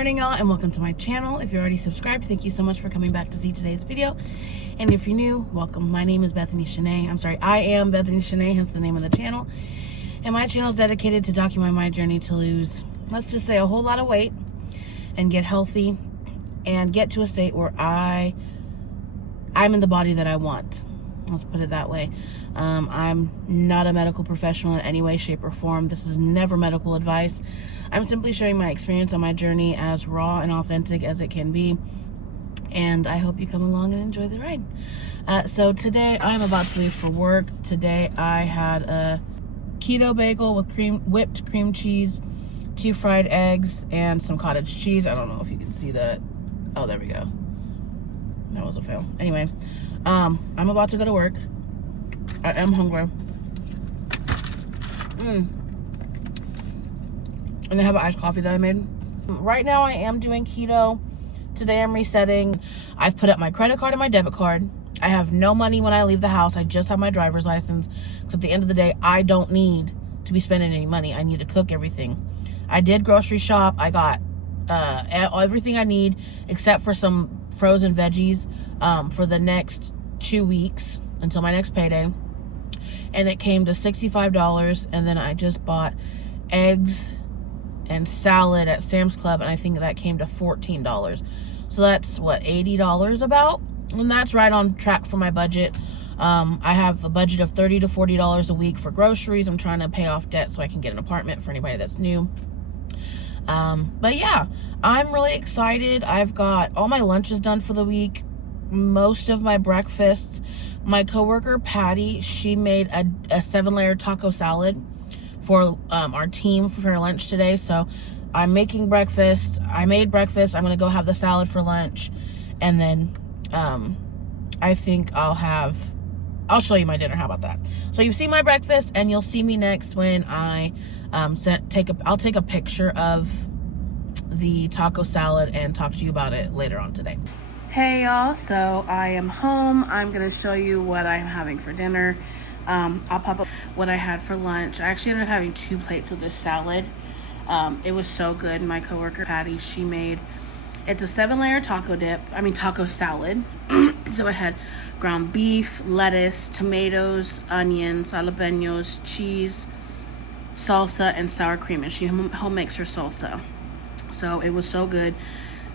morning, y'all, and welcome to my channel. If you're already subscribed, thank you so much for coming back to see today's video. And if you're new, welcome. My name is Bethany Shanae. I am Bethany Shanae, hence the name of the channel. And my channel is dedicated to document my journey to lose, let's just say, a whole lot of weight and get healthy and get to a state where I'm in the body that I want. Let's put it that way. I'm not a medical professional in any way, shape, or form. This is never medical advice. I'm simply sharing my experience on my journey as raw and authentic as it can be. And I hope you come along and enjoy the ride. So today I'm about to leave for work. Today I had a keto bagel with whipped cream cheese, 2 fried eggs, and some cottage cheese. I don't know if you can see that. Oh, there we go. That was a fail. Anyway, I'm about to go to work. I am hungry. And I have an iced coffee that I made. Right now I am doing keto. Today I'm resetting. I've put up my credit card and my debit card. I have no money when I leave the house. I just have my driver's license. So at the end of the day, I don't need to be spending any money. I need to cook everything. I did grocery shop. I got everything I need except for some frozen veggies for the next 2 weeks until my next payday. And it came to $65. And then I just bought eggs and salad at Sam's Club, and I think that came to $14. So that's what, $80 about? And that's right on track for my budget. I have a budget of $30 to $40 a week for groceries. I'm trying to pay off debt so I can get an apartment for anybody that's new. But yeah, I'm really excited. I've got all my lunches done for the week, most of my breakfasts. My coworker Patty, she made a 7-layer taco salad for our team for lunch today. So I'm making breakfast. I made breakfast. I'm gonna go have the salad for lunch, and then I think I'll show you my dinner. How about that? So you've seen my breakfast, and you'll see me next when I I'll take a picture of the taco salad and talk to you about it later on today. Hey y'all, so I am home. I'm gonna show you what I'm having for dinner. I'll pop up what I had for lunch. I actually ended up having 2 plates of this salad. It was so good. My coworker Patty, she made, it's a 7-layer taco salad. So it had ground beef, lettuce, tomatoes, onions, jalapenos, cheese, salsa, and sour cream. And she home makes her salsa. So it was so good.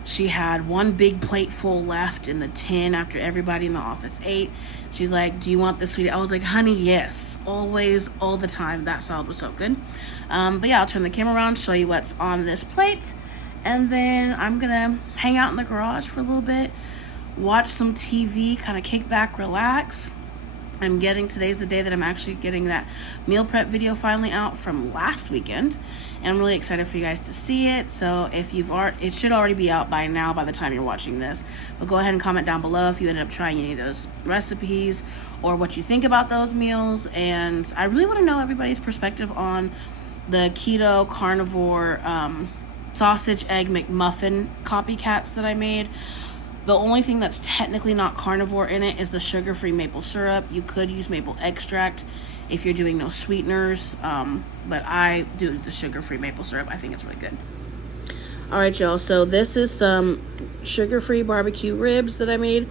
She had 1 big plate full left in the tin after everybody in the office ate. She's like, do you want this, sweetie? I was like, honey, yes. Always, all the time. That salad was so good. But yeah, I'll turn the camera around, show you what's on this plate. And then I'm going to hang out in the garage for a little bit, watch some TV, kind of kick back, relax. Today's the day that I'm actually getting that meal prep video finally out from last weekend. And I'm really excited for you guys to see it. So if it should already be out by now by the time you're watching this. But go ahead and comment down below if you ended up trying any of those recipes or what you think about those meals. And I really want to know everybody's perspective on the keto carnivore sausage egg McMuffin copycats that I made. The only thing that's technically not carnivore in it is the sugar-free maple syrup. You could use maple extract if you're doing no sweeteners, but I do the sugar-free maple syrup. I think it's really good. All right, y'all, so this is some sugar-free barbecue ribs that I made.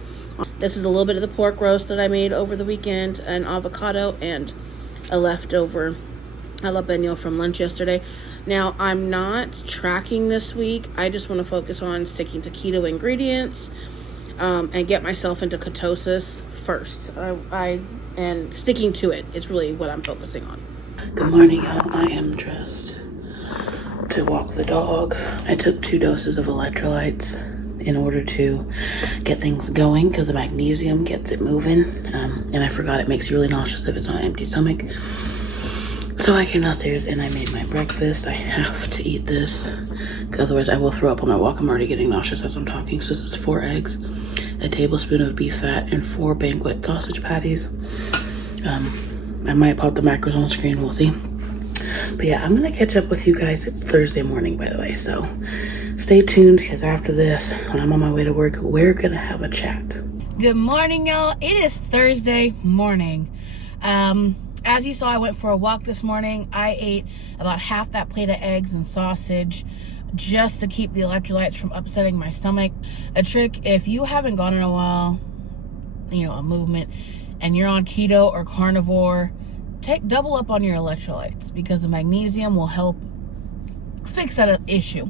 This is a little bit of the pork roast that I made over the weekend, an avocado, and a leftover jalapeno from lunch yesterday. Now, I'm not tracking this week. I just want to focus on sticking to keto ingredients and get myself into ketosis first. And sticking to it is really what I'm focusing on. Good morning, y'all. I am dressed to walk the dog. I took 2 doses of electrolytes in order to get things going because the magnesium gets it moving. And I forgot it makes you really nauseous if it's on an empty stomach. So I came downstairs and I made my breakfast. I have to eat this, otherwise I will throw up on my walk. I'm already getting nauseous as I'm talking. So this is 4 eggs, a tablespoon of beef fat, and 4 banquet sausage patties. I might pop the macros on the screen, we'll see. But yeah, I'm gonna catch up with you guys. It's Thursday morning, by the way, so stay tuned because after this, when I'm on my way to work, we're gonna have a chat. Good morning, y'all. It is Thursday morning. As you saw, I went for a walk this morning. I ate about half that plate of eggs and sausage, just to keep the electrolytes from upsetting my stomach. A trick, if you haven't gone in a while, you know, a movement, and you're on keto or carnivore, take double up on your electrolytes, because the magnesium will help fix that issue.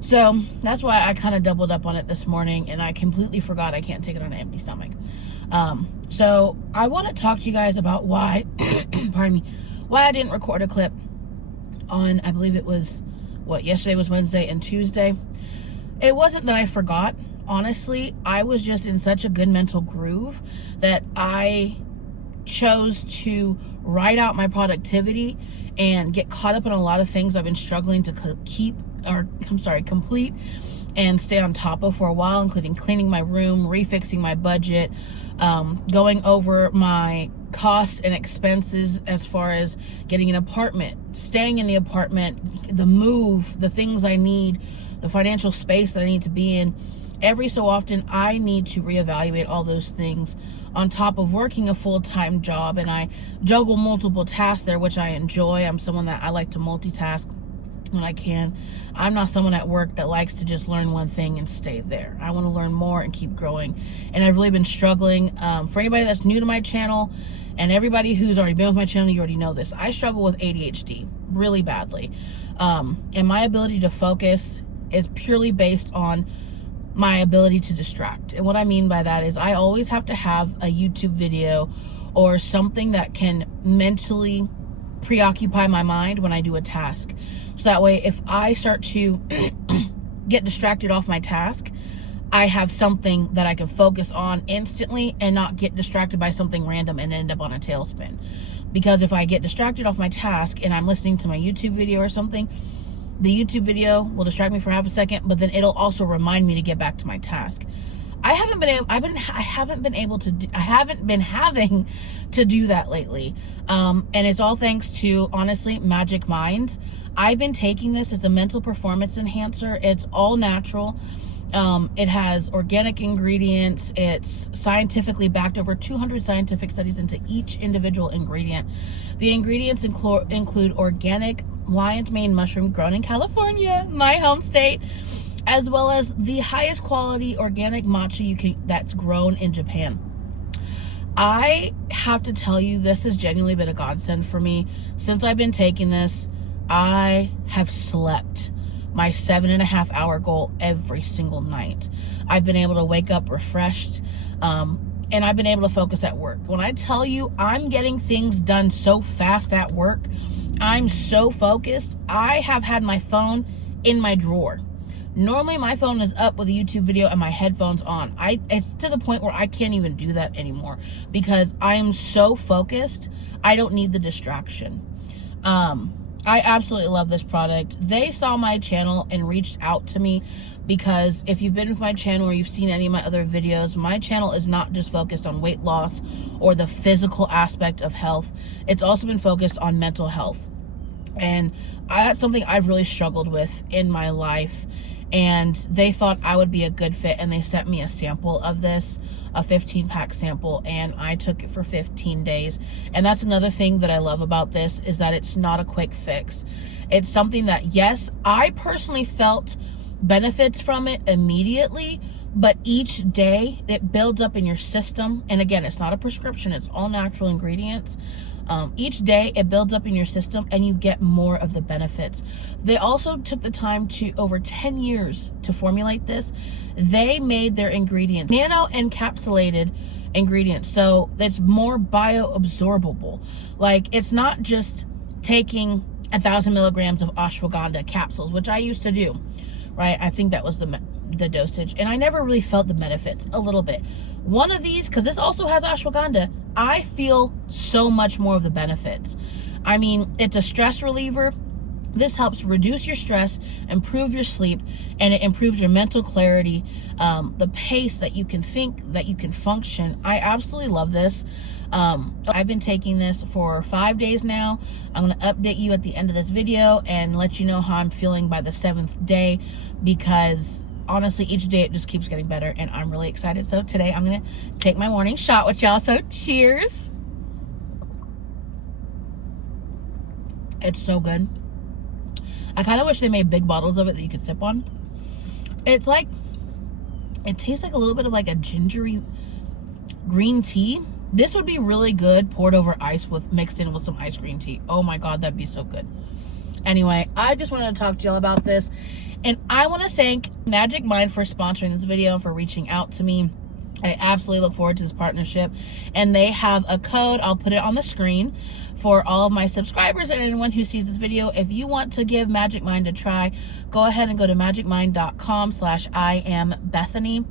So that's why I kind of doubled up on it this morning, and I completely forgot I can't take it on an empty stomach. So I want to talk to you guys about why, pardon me, why I didn't record a clip on, I believe it was, yesterday was Wednesday and Tuesday. It wasn't that I forgot. Honestly, I was just in such a good mental groove that I chose to write out my productivity and get caught up in a lot of things I've been struggling to complete and stay on top of for a while, including cleaning my room, refixing my budget, going over my costs and expenses as far as getting an apartment, staying in the apartment, the move, the things I need, the financial space that I need to be in. Every so often, I need to reevaluate all those things on top of working a full-time job, and I juggle multiple tasks there, which I enjoy. I'm someone that I like to multitask when I can. I'm not someone at work that likes to just learn one thing and stay there. I want to learn more and keep growing, and I've really been struggling. For anybody that's new to my channel, and everybody who's already been with my channel, you already know this. I struggle with ADHD really badly, and my ability to focus is purely based on my ability to distract. And what I mean by that is I always have to have a YouTube video or something that can mentally preoccupy my mind when I do a task. So that way, if I start to get distracted off my task, I have something that I can focus on instantly and not get distracted by something random and end up on a tailspin. Because if I get distracted off my task and I'm listening to my YouTube video or something, the YouTube video will distract me for half a second, but then it'll also remind me to get back to my task. I haven't been having to do that lately. And it's all thanks to, honestly, Magic Mind. I've been taking this. It's a mental performance enhancer. It's all natural. It has organic ingredients. It's scientifically backed, over 200 scientific studies into each individual ingredient. The ingredients include organic lion's mane mushroom grown in California, my home state, as well as the highest quality organic matcha that's grown in Japan. I have to tell you, this has genuinely been a godsend for me. Since I've been taking this, I have slept my 7.5 hour goal every single night. I've been able to wake up refreshed, and I've been able to focus at work. When I tell you I'm getting things done so fast at work, I'm so focused. I have had my phone in my drawer. Normally my phone is up with a YouTube video and my headphones on. It's to the point where I can't even do that anymore because I am so focused. I don't need the distraction. I absolutely love this product. They saw my channel and reached out to me because if you've been with my channel or you've seen any of my other videos, my channel is not just focused on weight loss or the physical aspect of health. It's also been focused on mental health. And that's something I've really struggled with in my life. And they thought I would be a good fit, and they sent me a sample of this, a 15-pack sample, and I took it for 15 days. And that's another thing that I love about this, is that it's not a quick fix. It's something that, yes, I personally felt benefits from it immediately, but each day it builds up in your system. And again, it's not a prescription, it's all natural ingredients. Each day it builds up in your system and you get more of the benefits. They also took the time to, over 10 years, to formulate this. They made their ingredients nano encapsulated ingredients, so it's more bioabsorbable. Like, it's not just taking 1,000 milligrams of ashwagandha capsules, which I used to do, right? I think that was the dosage, and I never really felt the benefits. A little bit. One of these, because this also has ashwagandha, I feel so much more of the benefits. I mean, it's a stress reliever. This helps reduce your stress, improve your sleep, and it improves your mental clarity, the pace that you can think, that you can function. I absolutely love this. I've been taking this for 5 days now. I'm going to update you at the end of this video and let you know how I'm feeling by the 7th day, because honestly, each day it just keeps getting better, and I'm really excited. So today I'm going to take my morning shot with y'all. So cheers. It's so good. I kind of wish they made big bottles of it that you could sip on. It's like, it tastes like a little bit of like a gingery green tea. This would be really good poured over ice with mixed in with some iced green tea. Oh my God, that'd be so good. Anyway, I just wanted to talk to y'all about this. And I want to thank Magic Mind for sponsoring this video and for reaching out to me. I absolutely look forward to this partnership. And they have a code, I'll put it on the screen, for all of my subscribers and anyone who sees this video. If you want to give Magic Mind a try, go ahead and go to magicmind.com/IamBethany.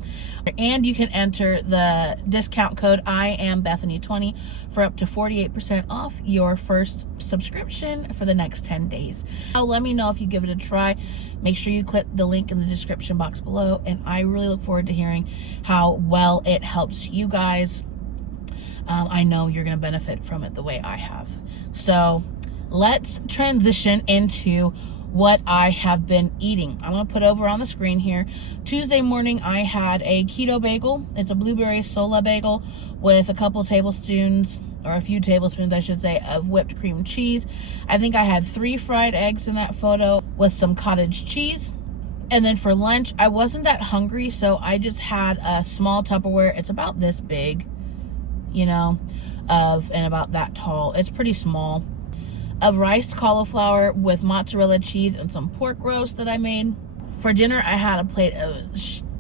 And you can enter the discount code IamBethany20 for up to 48% off your first subscription for the next 10 days. So let me know if you give it a try. Make sure you click the link in the description box below. And I really look forward to hearing how well it helps you guys. I know you're going to benefit from it the way I have. So let's transition into what I have been eating. I'm going to put over on the screen here. Tuesday morning, I had a keto bagel. It's a blueberry sola bagel with a couple tablespoons, or a few tablespoons, I should say, of whipped cream cheese. I think I had 3 fried eggs in that photo with some cottage cheese. And then for lunch, I wasn't that hungry, so I just had a small Tupperware. It's about this big, you know, and about that tall. It's pretty small. Of riced cauliflower with mozzarella cheese and some pork roast that I made. For dinner, I had a plate of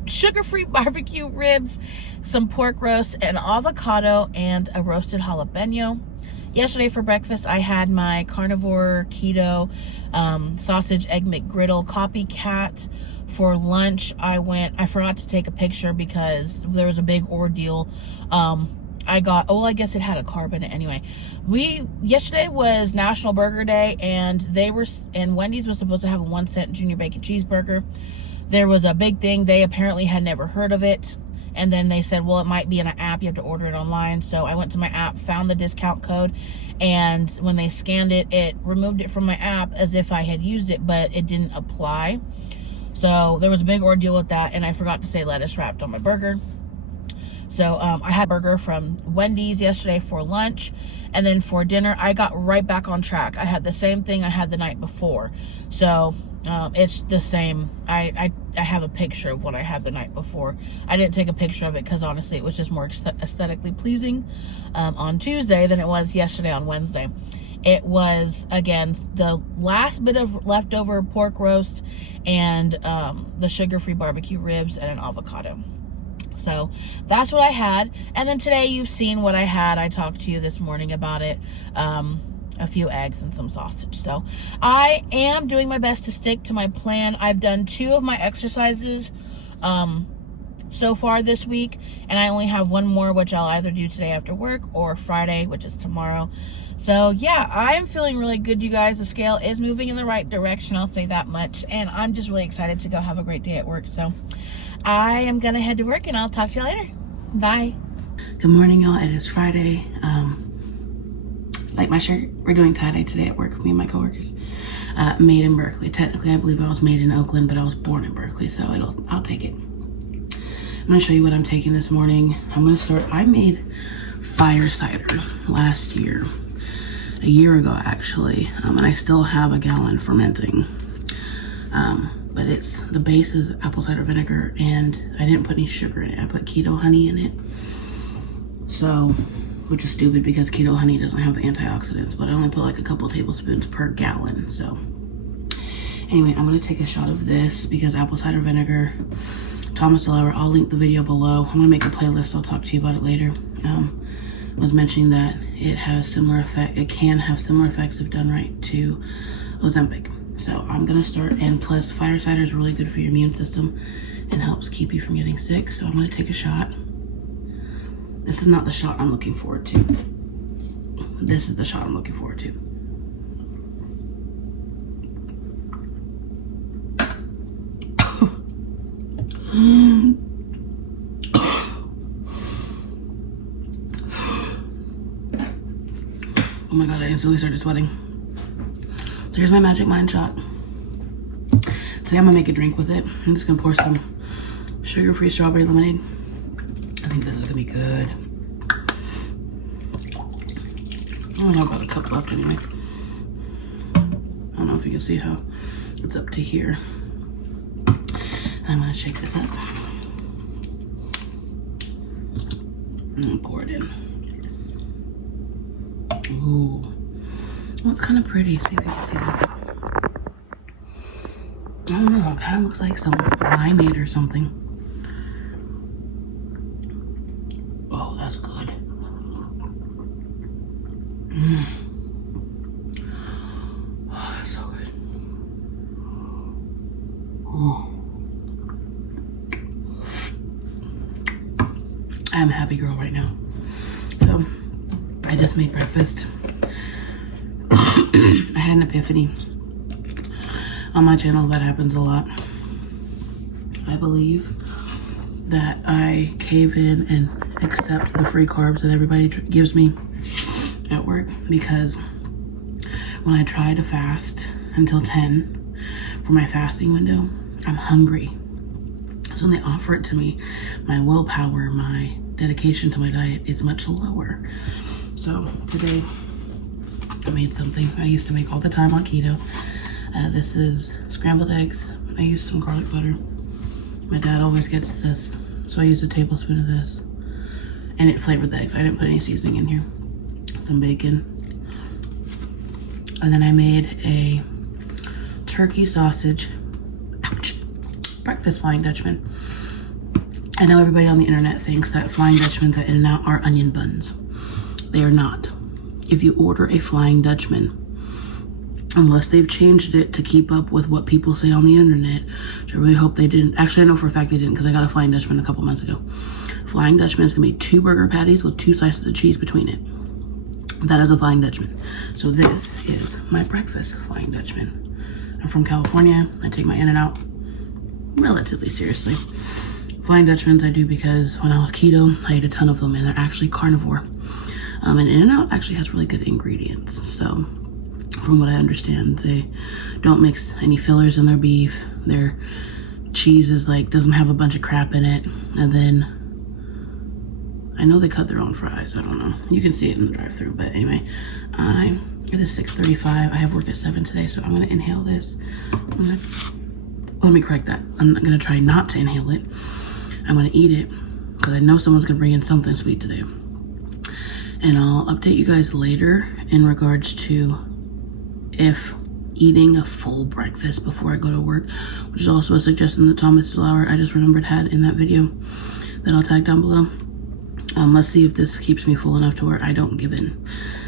sugar-free barbecue ribs, some pork roast, an avocado, and a roasted jalapeno. Yesterday for breakfast, I had my carnivore keto sausage egg McGriddle copycat. For lunch, I forgot to take a picture because there was a big ordeal. I guess it had a carb in it anyway. Yesterday was National Burger Day, and Wendy's was supposed to have a 1-cent junior bacon cheeseburger. There was a big thing. They apparently had never heard of it. And then they said, well, it might be in an app. You have to order it online. So I went to my app, found the discount code. And when they scanned it, it removed it from my app as if I had used it, but it didn't apply. So there was a big ordeal with that. And I forgot to say lettuce wrapped on my burger. So I had a burger from Wendy's yesterday for lunch. And then for dinner, I got right back on track. I had the same thing I had the night before. So it's the same. I have a picture of what I had the night before. I didn't take a picture of it because honestly, it was just more aesthetically pleasing on Tuesday than it was yesterday on Wednesday. It was, again, the last bit of leftover pork roast and the sugar-free barbecue ribs and an avocado. So that's what I had. And then today you've seen what I had. I talked to you this morning about it. A few eggs and some sausage. So I am doing my best to stick to my plan. I've done 2 of my exercises so far this week, and I only have 1 more, which I'll either do today after work or Friday, which is tomorrow. So yeah, I am feeling really good, you guys. The scale is moving in the right direction, I'll say that much, and I'm just really excited to go have a great day at work. So I am gonna head to work, and I'll talk to you later. Bye. Good morning, y'all. It is Friday. Like my shirt, we're doing tie-dye today at work with me and my coworkers. Made in Berkeley. Technically, I believe I was made in Oakland, but I was born in Berkeley, so I'll take it. I'm gonna show you what I'm taking this morning. I made fire cider last year, a year ago actually, and I still have a gallon fermenting. But the base is apple cider vinegar, and I didn't put any sugar in it. I put keto honey in it. So, which is stupid because keto honey doesn't have the antioxidants, but I only put like a couple tablespoons per gallon. So anyway, I'm gonna take a shot of this because apple cider vinegar, Thomas Delaware, I'll link the video below. I'm gonna make a playlist, I'll talk to you about it later. Was mentioning that it can have similar effects if done right to Ozempic. So I'm gonna start, and plus fire cider is really good for your immune system and helps keep you from getting sick. So I'm gonna take a shot. This is not the shot I'm looking forward to. This is the shot I'm looking forward to. Oh my God, I instantly started sweating. So here's my Magic Mind shot. Today I'm gonna make a drink with it. I'm just gonna pour some sugar-free strawberry lemonade. I think this is gonna be good. I only have about a cup left anyway. I don't know if you can see how It's up to here. I'm gonna shake this up and pour it in. Ooh, well, it's kind of pretty. See if you can see this. I don't know, it kind of looks like some limeade or something. Oh, that's good. Oh, that's so good. Oh. I'm a happy girl right now. So, I just made breakfast. I had an epiphany. On my channel, that happens a lot. I believe that I cave in and accept the free carbs that everybody gives me at work, because when I try to fast until 10 for my fasting window, I'm hungry. So when they offer it to me, my willpower, my dedication to my diet is much lower. So today I made something I used to make all the time on keto. This is scrambled eggs. I use some garlic butter. My dad always gets this, so I used a tablespoon of this. And it flavored the eggs. I didn't put any seasoning in here. Some bacon. And then I made a turkey sausage, ouch, breakfast Flying Dutchman. I know everybody on the internet thinks that Flying Dutchmans at In-N-Out are onion buns. They are not. If you order a Flying Dutchman, unless they've changed it to keep up with what people say on the internet, which I really hope they didn't. Actually, I know for a fact they didn't, because I got a Flying Dutchman a couple months ago. Flying Dutchman is going to be 2 burger patties with 2 slices of cheese between it. That is a Flying Dutchman. So this is my breakfast Flying Dutchman. I'm from California. I take my In-N-Out relatively seriously. Flying Dutchmans I do because when I was keto, I ate a ton of them, and they're actually carnivore. And In-N-Out actually has really good ingredients. So from what I understand, they don't mix any fillers in their beef. Their cheese is like, doesn't have a bunch of crap in it. And then I know they cut their own fries. I don't know. You can see it in the drive-thru. But anyway, it is 6:35. I have work at 7 today, so I'm gonna inhale this. Let me correct that. I'm not gonna try not to inhale it. I'm gonna eat it because I know someone's gonna bring in something sweet today. And I'll update you guys later in regards to if eating a full breakfast before I go to work, which is also a suggestion that Thomas DeLauer, I just remembered, had in that video that I'll tag down below. Let's see if this keeps me full enough to where I don't give in.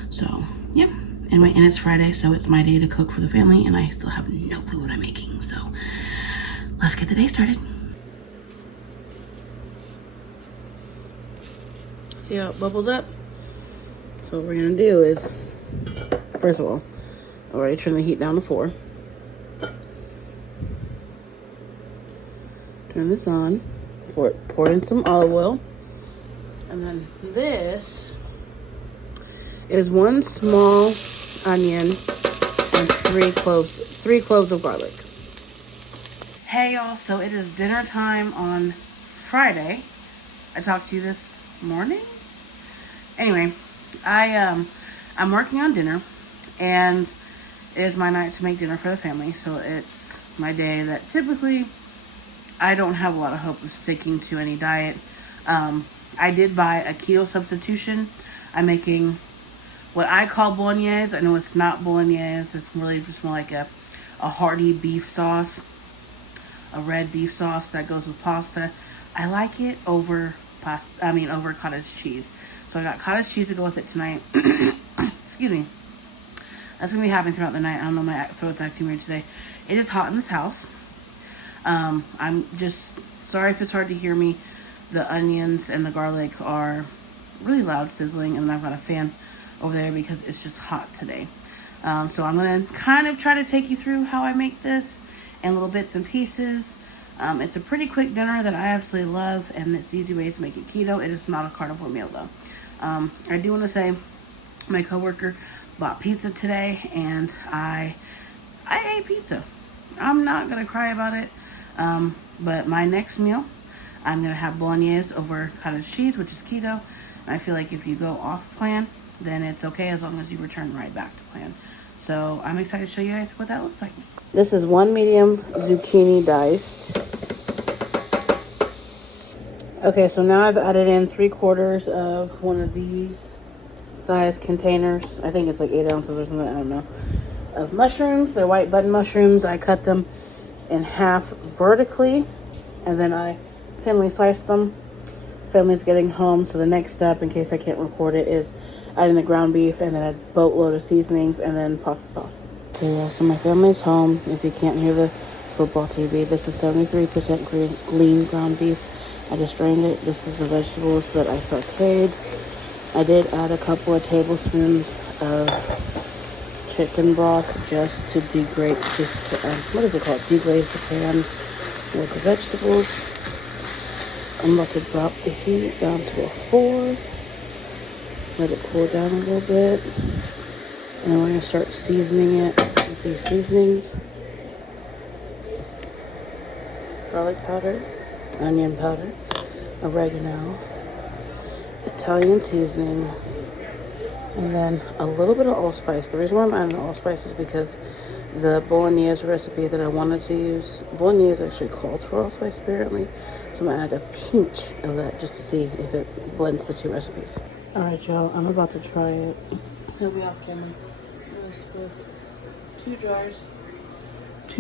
So, yep. Anyway, and it's Friday, so it's my day to cook for the family, and I still have no clue what I'm making. So, let's get the day started. See how it bubbles up? So what we're gonna do is, first of all, I already turned the heat down to 4. Turn this on, pour in some olive oil. And then this is 1 small onion and 3 cloves of garlic. Hey y'all, so it is dinner time on Friday. I talked to you this morning. Anyway, I'm working on dinner, and it is my night to make dinner for the family. So it's my day that typically I don't have a lot of hope of sticking to any diet. I did buy a keto substitution. I'm making what I call bolognese. I know it's not bolognese. It's really just more like a hearty beef sauce, a red beef sauce that goes with pasta. I like it over over cottage cheese. So I got cottage cheese to go with it tonight. Excuse me. That's gonna be happening throughout the night. I don't know, my throat's acting weird today. It is hot in this house. I'm just sorry if it's hard to hear me. The onions and the garlic are really loud sizzling, and I've got a fan over there because it's just hot today. So I'm gonna kind of try to take you through how I make this in little bits and pieces. It's a pretty quick dinner that I absolutely love, and it's easy ways to make it keto. It is not a carnivore meal though. I do want to say my coworker bought pizza today, and I ate pizza. I'm not gonna cry about it. But my next meal, I'm gonna have bolognese over cottage cheese, which is keto. And I feel like if you go off plan, then it's okay as long as you return right back to plan. So I'm excited to show you guys what that looks like. This is 1 medium zucchini diced. Okay, so now I've added in 3/4 of one of these size containers. I think it's like 8 ounces or something, I don't know. Of mushrooms. They're white button mushrooms. I cut them in half vertically, and then I thinly sliced them. Family's getting home, so the next step, in case I can't record it, is adding the ground beef and then a boatload of seasonings and then pasta sauce. Okay, yeah, so my family's home. If you can't hear the football TV, this is 73% lean ground beef. I just drained it. This is the vegetables that I sauteed. I did add a couple of tablespoons of chicken broth just to deglaze the pan with the vegetables. I'm about to drop the heat down to a 4. Let it cool down a little bit. And then we're going to start seasoning it with these seasonings. Garlic powder, onion powder, oregano, Italian seasoning, and then a little bit of allspice. The reason why I'm adding allspice is because the bolognese recipe that I wanted to use, bolognese actually calls for allspice apparently. So I'm going to add a pinch of that just to see if it blends the two recipes. Alright y'all, I'm about to try it. It'll be off camera. This with 2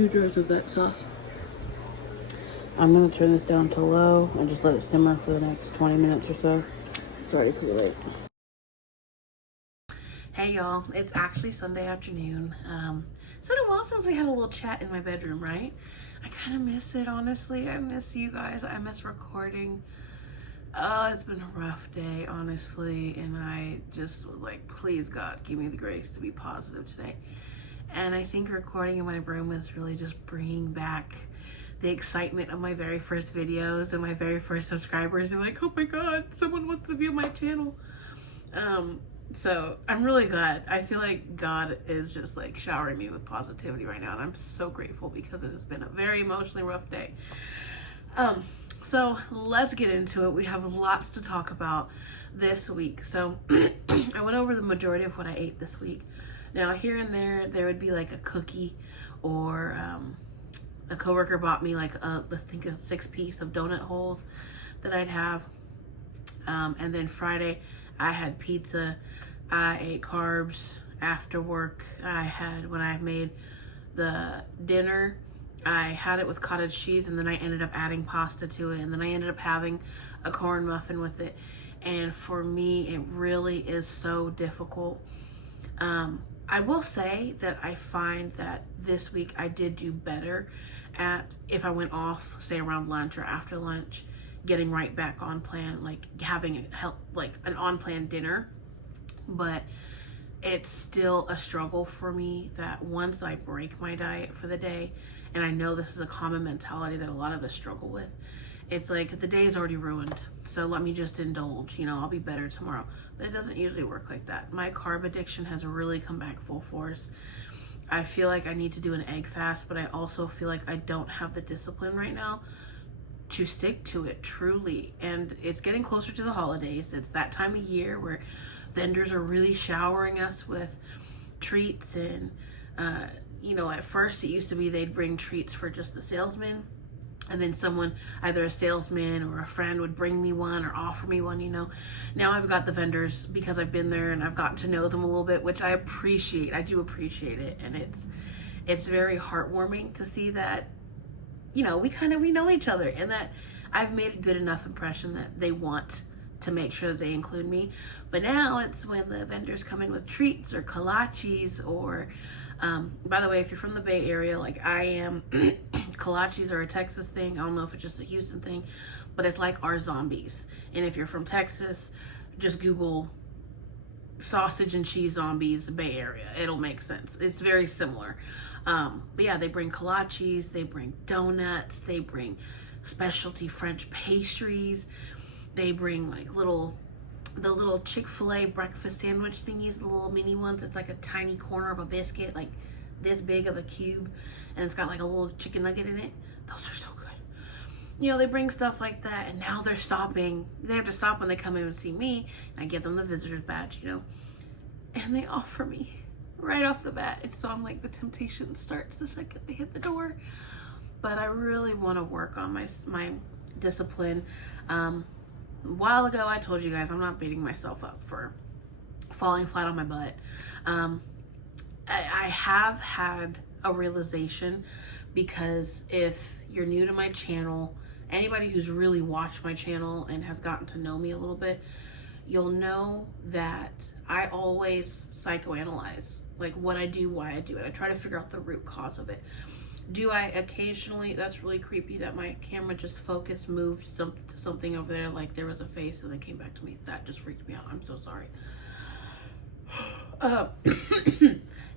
jars of that sauce. I'm going to turn this down to low and just let it simmer for the next 20 minutes or so. It's already pretty late. Hey y'all, it's actually Sunday afternoon. It's been a while since we had a little chat in my bedroom, right? I kind of miss it, honestly. I miss you guys. I miss recording. It's been a rough day, honestly, and I just was like, please God, give me the grace to be positive today. And I think recording in my room is really just bringing back the excitement of my very first videos and my very first subscribers. And like, oh my God, someone wants to view my channel. So I'm really glad. I feel like God is just like showering me with positivity right now, and I'm so grateful because it has been a very emotionally rough day. So let's get into it. We have lots to talk about this week. So I went over the majority of what I ate this week. Now here and there would be like a cookie, or a coworker bought me like let's think a 6-piece of donut holes that I'd have. And then Friday I had pizza. I ate carbs after work. When I made the dinner, I had it with cottage cheese, and then I ended up adding pasta to it, and then I ended up having a corn muffin with it. And for me, it really is so difficult. I will say that I find that this week I did do better at, if I went off, say around lunch or after lunch, getting right back on plan, like having an on-plan dinner. But it's still a struggle for me that once I break my diet for the day, and I know this is a common mentality that a lot of us struggle with, it's like the day is already ruined, so let me just indulge, I'll be better tomorrow. But it doesn't usually work like that. My carb addiction has really come back full force. I feel like I need to do an egg fast, but I also feel like I don't have the discipline right now to stick to it truly. And it's getting closer to the holidays. It's that time of year where vendors are really showering us with treats, and at first it used to be they'd bring treats for just the salesman, and then someone, either a salesman or a friend, would bring me one or offer me one. Now I've got the vendors because I've been there and I've gotten to know them a little bit, which I appreciate. I do appreciate it, and it's very heartwarming to see that we know each other, and that I've made a good enough impression that they want to make sure that they include me. But now it's when the vendors come in with treats or kolaches, or by the way, if you're from the Bay Area like I am, kolaches are a Texas thing. I don't know if it's just a Houston thing, but it's like our zombies. And if you're from Texas, just Google sausage and cheese zombies Bay Area. It'll make sense. It's very similar. But yeah, they bring kolaches, they bring donuts, they bring specialty French pastries, they bring like the little Chick-fil-A breakfast sandwich thingies, the little mini ones. It's like a tiny corner of a biscuit, like this big of a cube, and it's got like a little chicken nugget in it. Those are so good. They bring stuff like that, and now they're stopping. They have to stop when they come in and see me, and I give them the visitor's badge, and they offer me right off the bat. And so I'm like, the temptation starts the second they hit the door. But I really want to work on my discipline. A while ago, I told you guys I'm not beating myself up for falling flat on my butt. I have had a realization, because if you're new to my channel, anybody who's really watched my channel and has gotten to know me a little bit, you'll know that I always psychoanalyze, like what I do, why I do it. I try to figure out the root cause of it. Do I occasionally, that's really creepy that my camera just moved to something over there, like there was a face and then came back to me. That just freaked me out. I'm so sorry. Have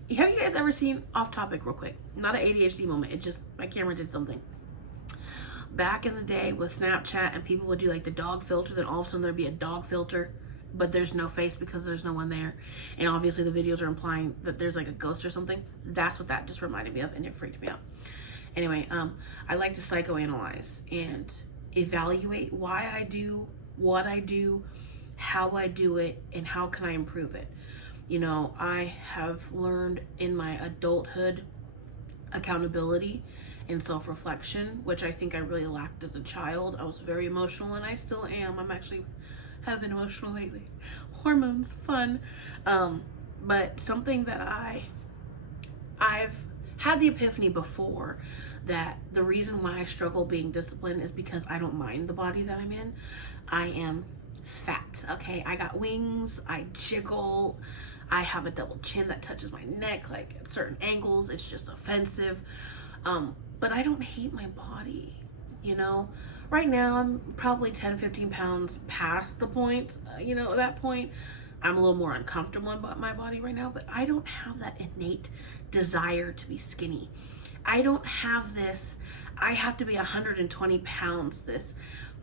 you guys ever seen, off topic real quick, not an ADHD moment, it just, my camera did something. Back in the day with Snapchat, and people would do like the dog filter, then all of a sudden there'd be a dog filter, but there's no face because there's no one there. And obviously the videos are implying that there's like a ghost or something. That's what that just reminded me of, and it freaked me out. Anyway, I like to psychoanalyze and evaluate why I do what I do, how I do it, and how can I improve it. You know, I have learned in my adulthood accountability and self-reflection, which I think I really lacked as a child. I was very emotional, and I still am. Have been emotional lately. Hormones, fun. But something that I've had the epiphany before, that the reason why I struggle being disciplined is because I don't mind the body that I'm in. I am fat, okay? I got wings, I jiggle, I have a double chin that touches my neck, like at certain angles. It's just offensive. But I don't hate my body, you know? Right now, I'm probably 10, 15 pounds past the point, that point. I'm a little more uncomfortable about my body right now, but I don't have that innate desire to be skinny. I don't have this, I have to be 120 pounds,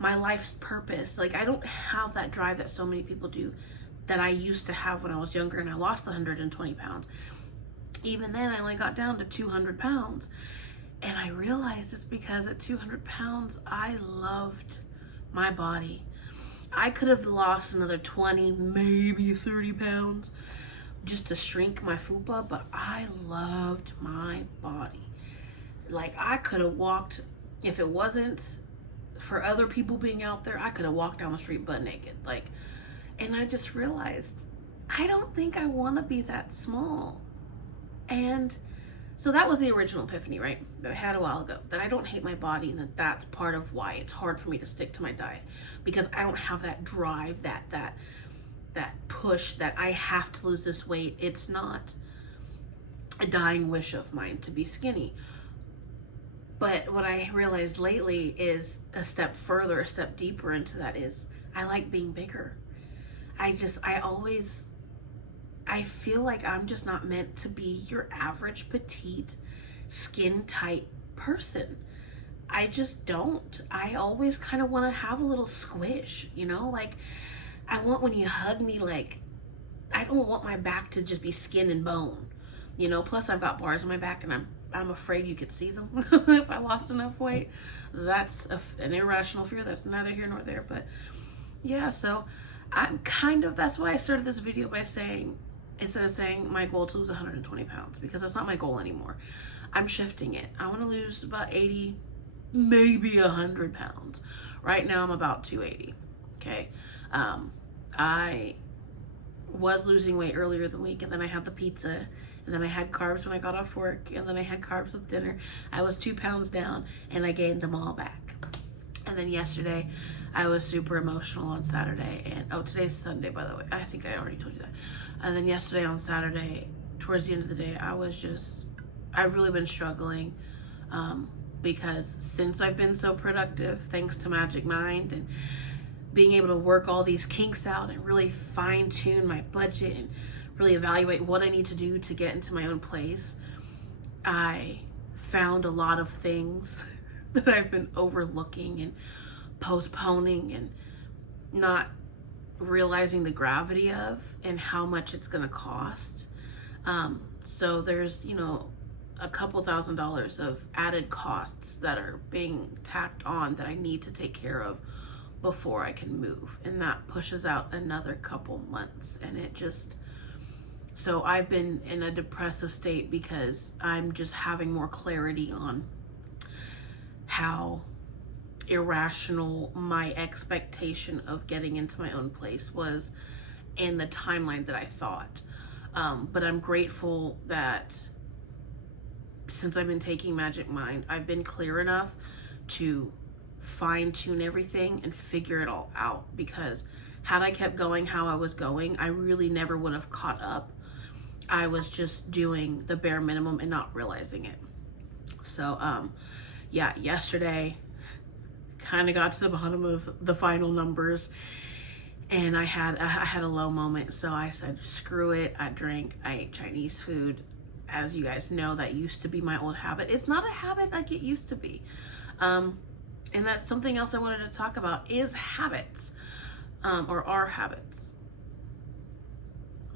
my life's purpose. Like, I don't have that drive that so many people do, that I used to have when I was younger and I lost 120 pounds. Even then, I only got down to 200 pounds. And I realized it's because at 200 pounds, I loved my body. I could have lost another 20, maybe 30 pounds just to shrink my fupa, but I loved my body. Like, I could have walked, if it wasn't for other people being out there, I could have walked down the street butt naked. Like, and I just realized, I don't think I want to be that small. And so that was the original epiphany, right? That I had a while ago, that I don't hate my body, and that's part of why it's hard for me to stick to my diet, because I don't have that drive, that push that I have to lose this weight. It's not a dying wish of mine to be skinny. But what I realized lately is a step further, a step deeper into that is I like being bigger. I feel like I'm just not meant to be your average petite, skin tight person. I just don't. I always kind of want to have a little squish, like I want when you hug me, like I don't want my back to just be skin and bone, plus I've got bars on my back, and I'm afraid you could see them if I lost enough weight. That's an irrational fear. That's neither here nor there. But yeah, so that's why I started this video by saying, instead of saying my goal to lose 120 pounds, because that's not my goal anymore. I'm shifting it. I want to lose about 80, maybe 100 pounds. Right now I'm about 280. Okay. I was losing weight earlier in the week, and then I had the pizza, and then I had carbs when I got off work, and then I had carbs with dinner. I was 2 pounds down, and I gained them all back. And then yesterday, I was super emotional on Saturday, and today's Sunday, by the way. I think I already told you that. And then yesterday on Saturday, towards the end of the day, I've really been struggling, because since I've been so productive, thanks to Magic Mind and being able to work all these kinks out and really fine tune my budget and really evaluate what I need to do to get into my own place, I found a lot of things that I've been overlooking and postponing and not realizing the gravity of and how much it's going to cost. So there's, a couple $1,000s of added costs that are being tacked on that I need to take care of before I can move. And that pushes out another couple months. And it just, So I've been in a depressive state because I'm just having more clarity on how irrational my expectation of getting into my own place was in the timeline that I thought. But I'm grateful that since I've been taking Magic Mind, I've been clear enough to fine tune everything and figure it all out, because had I kept going how I was going, I really never would have caught up. I was just doing the bare minimum and not realizing it. So yeah, yesterday kind of got to the bottom of the final numbers, and I had a low moment. So I said, screw it. I drank, I ate Chinese food. As you guys know, that used to be my old habit. It's not a habit like it used to be. And that's something else I wanted to talk about, is habits, or our habits.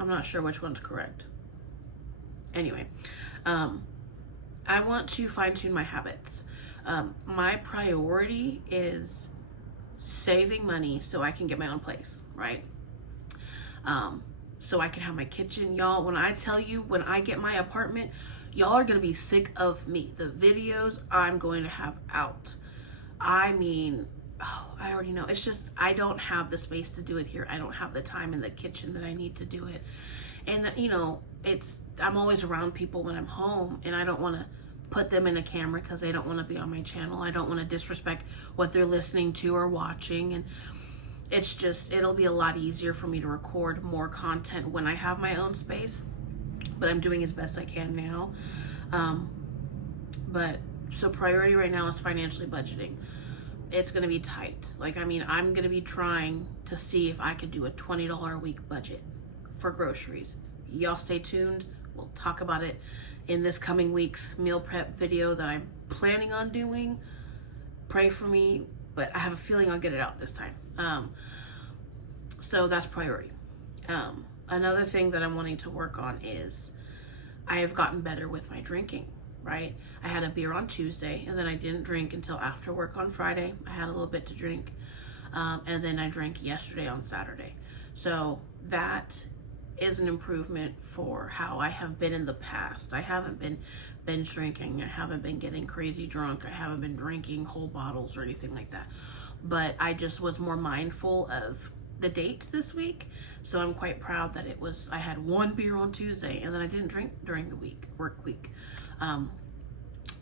I'm not sure which one's correct. Anyway, I want to fine tune my habits. My priority is saving money so I can get my own place, right? So I can have my kitchen. Y'all, when I tell you, when I get my apartment, y'all are gonna be sick of me. The videos I'm going to have out. I mean, oh, I already know. It's just, I don't have the space to do it here. I don't have the time in the kitchen that I need to do it. And you know, I'm always around people when I'm home, and I don't want to put them in a camera because they don't want to be on my channel. I don't want to disrespect what they're listening to or watching. And it's just, it'll be a lot easier for me to record more content when I have my own space, but I'm doing as best I can now. But so priority right now is financially budgeting. It's going to be tight. Like, I mean, I'm going to be trying to see if I could do a $20 a week budget for groceries. Y'all stay tuned. We'll talk about it in this coming week's meal prep video that I'm planning on doing. Pray for me, but I have a feeling I'll get it out this time. So that's priority. Another thing that I'm wanting to work on is I have gotten better with my drinking, right? I had a beer on Tuesday, and then I didn't drink until after work on Friday. I had a little bit to drink, and then I drank yesterday on Saturday. So that is an improvement for how I have been in the past. I haven't been binge drinking. I haven't been getting crazy drunk. I haven't been drinking whole bottles or anything like that. But I just was more mindful of the dates this week. So I'm quite proud that I had one beer on Tuesday, and then I didn't drink during the work week.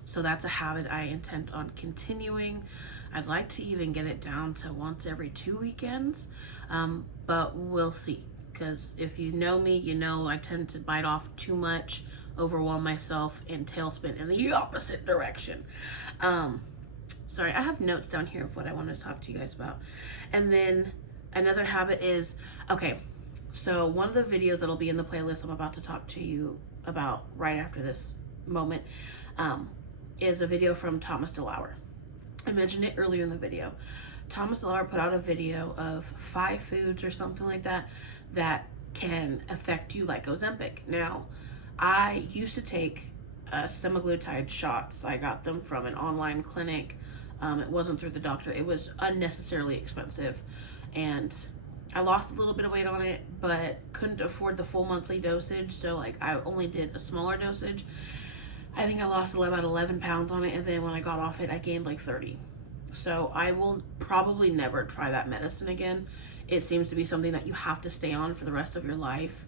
So that's a habit I intend on continuing. I'd like to even get it down to once every 2 weekends, but we'll see. Because if you know me, you know I tend to bite off too much, overwhelm myself, and tailspin in the opposite direction. Sorry, I have notes down here of what I want to talk to you guys about. And then another habit is, okay, so one of the videos that'll be in the playlist I'm about to talk to you about right after this moment is a video from Thomas DeLauer. I mentioned it earlier in the video. Thomas DeLauer put out a video of 5 foods or something like that that can affect you like Ozempic. Now, I used to take semaglutide shots. I got them from an online clinic. It wasn't through the doctor. It was unnecessarily expensive, and I lost a little bit of weight on it, but couldn't afford the full monthly dosage, so like I only did a smaller dosage. I think I lost about 11 pounds on it, and then when I got off it, I gained like 30. So I will probably never try that medicine again. It seems to be something that you have to stay on for the rest of your life,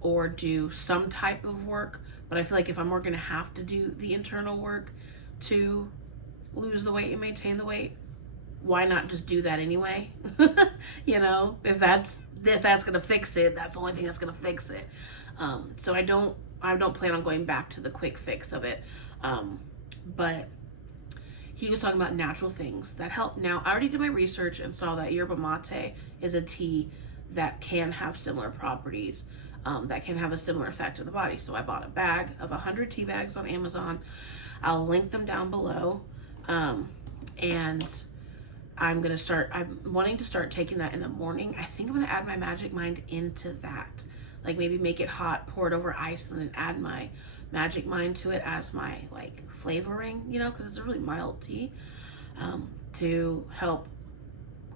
or do some type of work. But I feel like if I'm going to have to do the internal work to lose the weight and maintain the weight, why not just do that anyway? You know, if that's going to fix it, that's the only thing that's going to fix it. So I don't plan on going back to the quick fix of it. But he was talking about natural things that help. Now, I already did my research and saw that yerba mate is a tea that can have similar properties, that can have a similar effect to the body. So I bought a bag of 100 tea bags on Amazon. I'll link them down below. And I'm wanting to start taking that in the morning. I think I'm going to add my Magic Mind into that. Like maybe make it hot, pour it over ice, and then add my Magic Mind to it as my like flavoring, you know, because it's a really mild tea, to help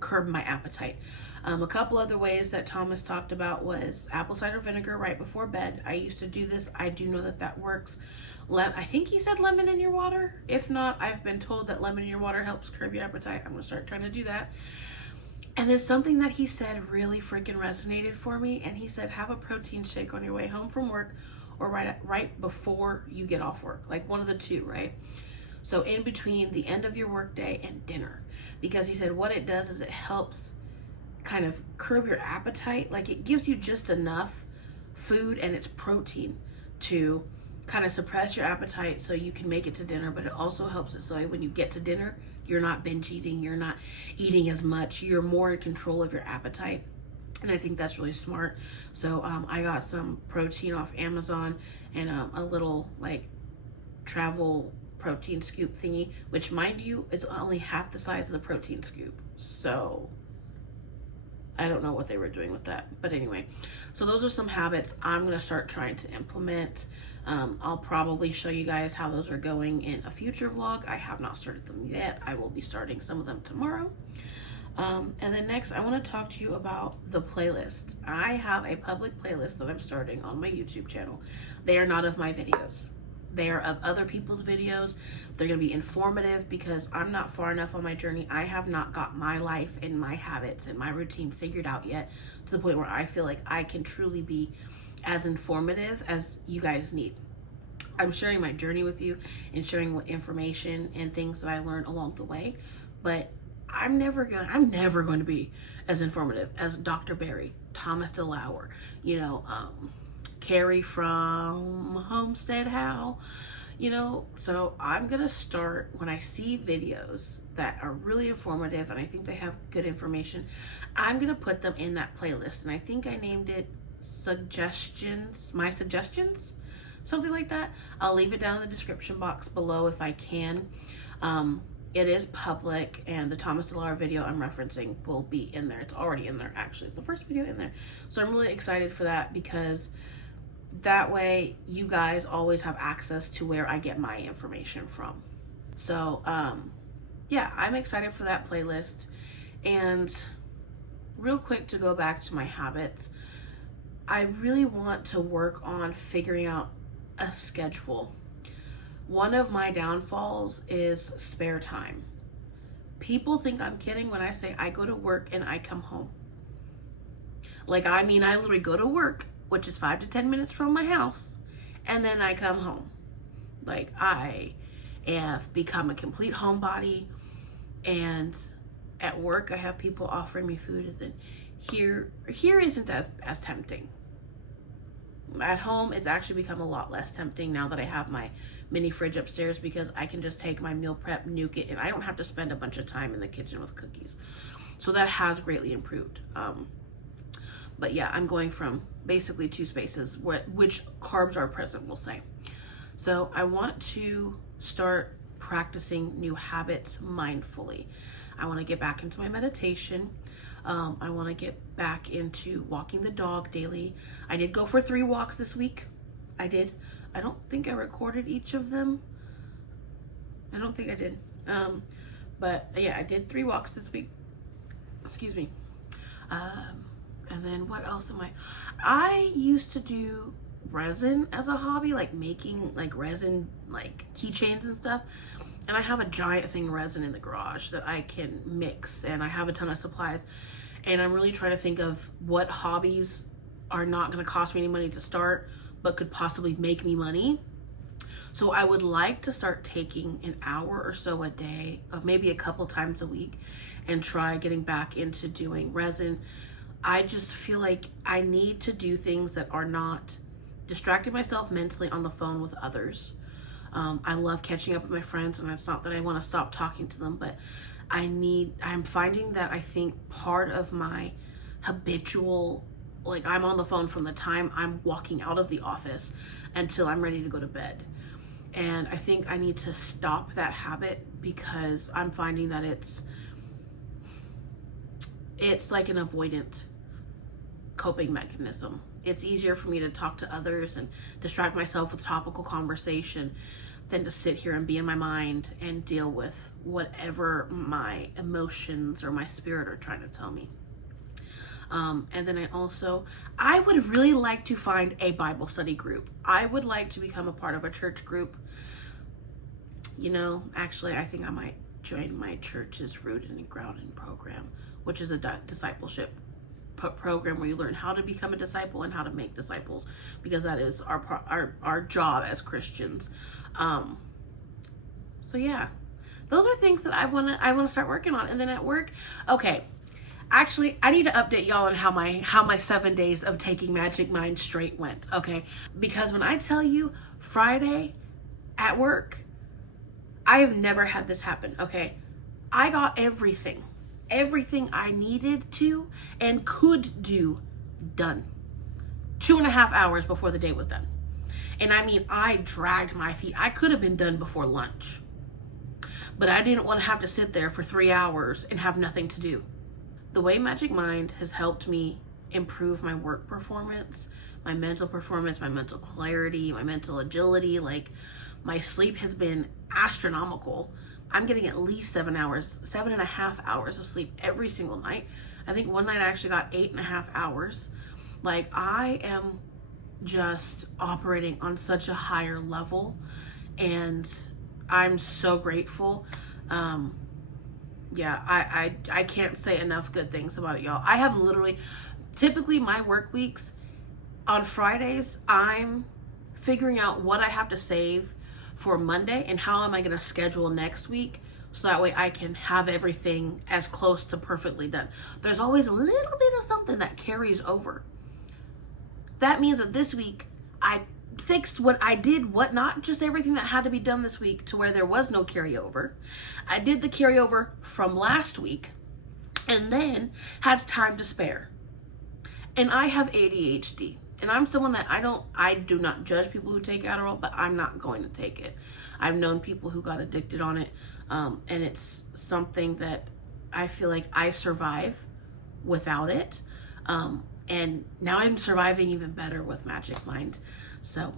curb my appetite. A couple other ways that Thomas talked about was apple cider vinegar right before bed. I used to do this. I do know that that works. I think he said lemon in your water. If not, I've been told that lemon in your water helps curb your appetite. I'm gonna start trying to do that. And then something that he said really freaking resonated for me. And he said, have a protein shake on your way home from work or right before you get off work. Like one of the two, right? So in between the end of your work day and dinner. Because he said what it does is it helps kind of curb your appetite. Like it gives you just enough food and it's protein to kind of suppress your appetite so you can make it to dinner, but it also helps it so when you get to dinner, you're not binge eating, you're not eating as much, you're more in control of your appetite. And I think that's really smart. So I got some protein off Amazon and a little like travel protein scoop thingy, which mind you is only half the size of the protein scoop. So I don't know what they were doing with that, but anyway, so those are some habits I'm gonna start trying to implement. I'll probably show you guys how those are going in a future vlog. I have not started them yet. I will be starting some of them tomorrow. And then next I want to talk to you about the playlist. I have a public playlist that I'm starting on my YouTube channel. They are not of my videos. They are of other people's videos. They're going to be informative because I'm not far enough on my journey. I have not got my life and my habits and my routine figured out yet to the point where I feel like I can truly be as informative as you guys need. I'm sharing my journey with you and sharing what information and things that I learned along the way, but I'm never going to be as informative as Dr. Barry, Thomas DeLauer, you know, Carrie from Homestead How, you know. So I'm gonna start, when I see videos that are really informative and I think they have good information, I'm gonna put them in that playlist. And I think I named it my suggestions, something like that. I'll leave it down in the description box below if I can. It is public, and the Thomas DeLauer video I'm referencing will be in there. It's already in there, actually. It's the first video in there. So I'm really excited for that because that way you guys always have access to where I get my information from. So yeah, I'm excited for that playlist. And real quick, to go back to my habits, I really want to work on figuring out a schedule. One of my downfalls is spare time. People think I'm kidding when I say I go to work and I come home. Like, I mean, I literally go to work, which is 5 to 10 minutes from my house, and then I come home. Like, I have become a complete homebody, and at work I have people offering me food, and then here isn't as tempting. At home, it's actually become a lot less tempting now that I have my mini fridge upstairs because I can just take my meal prep, nuke it, and I don't have to spend a bunch of time in the kitchen with cookies. So that has greatly improved. But yeah, I'm going from basically 2 spaces which carbs are present, we'll say. So I want to start practicing new habits mindfully. I want to get back into my meditation. I want to get back into walking the dog daily. I did go for 3 walks this week. I did. I don't think I recorded each of them. I don't think I did. But yeah, I did 3 walks this week. Excuse me. And then what else am I used to do resin as a hobby, like making like resin, like keychains and stuff. And I have a giant thing of resin in the garage that I can mix, and I have a ton of supplies. And I'm really trying to think of what hobbies are not going to cost me any money to start, but could possibly make me money. So I would like to start taking an hour or so a day, or maybe a couple times a week, and try getting back into doing resin. I just feel like I need to do things that are not distracting myself mentally on the phone with others. I love catching up with my friends, and it's not that I want to stop talking to them, but I'm finding that I think part of my habitual, like, I'm on the phone from the time I'm walking out of the office until I'm ready to go to bed. And I think I need to stop that habit because I'm finding that it's like an avoidant coping mechanism. It's easier for me to talk to others and distract myself with topical conversation than to sit here and be in my mind and deal with whatever my emotions or my spirit are trying to tell me. And then I would really like to find a Bible study group. I would like to become a part of a church group. You know, actually, I think I might join my church's Rooted and Grounded program, which is a discipleship program where you learn how to become a disciple and how to make disciples, because that is our job as Christians. So yeah, those are things that I want to start working on. And then at work, okay, actually, I need to update y'all on how my 7 days of taking Magic Mind straight went, okay? Because when I tell you Friday at work, I have never had this happen, okay? I got everything I needed to and could do done 2.5 hours before the day was done. And I mean, I dragged my feet. I could have been done before lunch, but I didn't want to have to sit there for 3 hours and have nothing to do. The way Magic Mind has helped me improve my work performance, my mental performance, my mental clarity, my mental agility, like my sleep has been astronomical. I'm getting at least 7.5 hours of sleep every single night. I think one night I actually got 8.5 hours. Like, I am just operating on such a higher level, and I'm so grateful. Yeah, I can't say enough good things about it, y'all. I have literally, typically my work weeks, on Fridays, I'm figuring out what I have to save for Monday and how am I going to schedule next week, so that way I can have everything as close to perfectly done. There's always a little bit of something that carries over. That means that this week I fixed what I did, not just everything that had to be done this week to where there was no carryover. I did the carryover from last week and then has time to spare. And I have ADHD. And I'm someone that I do not judge people who take Adderall, but I'm not going to take it. I've known people who got addicted on it, and it's something that I feel like I survive without it. And now I'm surviving even better with Magic Mind. So,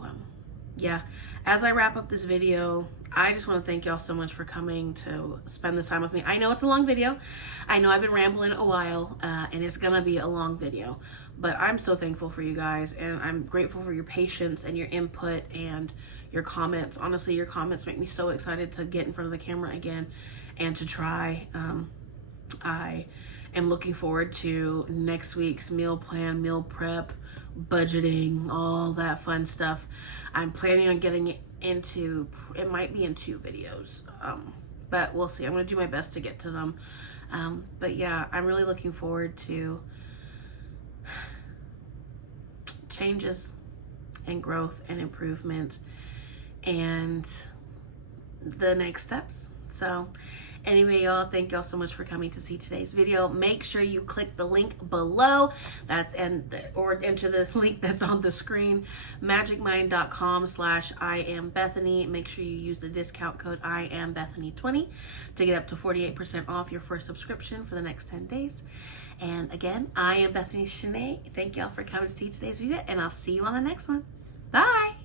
yeah, as I wrap up this video, I just want to thank y'all so much for coming to spend this time with me. I know it's a long video. I know I've been rambling a while, and it's gonna be a long video, but I'm so thankful for you guys, and I'm grateful for your patience and your input and your comments. Honestly, your comments make me so excited to get in front of the camera again and to try. I am looking forward to next week's meal plan, meal prep, budgeting, all that fun stuff. I'm planning on getting it into, it might be in 2 videos, but we'll see. I'm going to do my best to get to them. But yeah, I'm really looking forward to changes and growth and improvement and the next steps. So anyway, y'all, thank y'all so much for coming to see today's video. Make sure you click the link below, or enter the link that's on the screen, magicmind.com/IamBethany. Make sure you use the discount code IamBethany20 to get up to 48% off your first subscription for the next 10 days. And again, I am Bethany Shanae. Thank y'all for coming to see today's video, and I'll see you on the next one. Bye.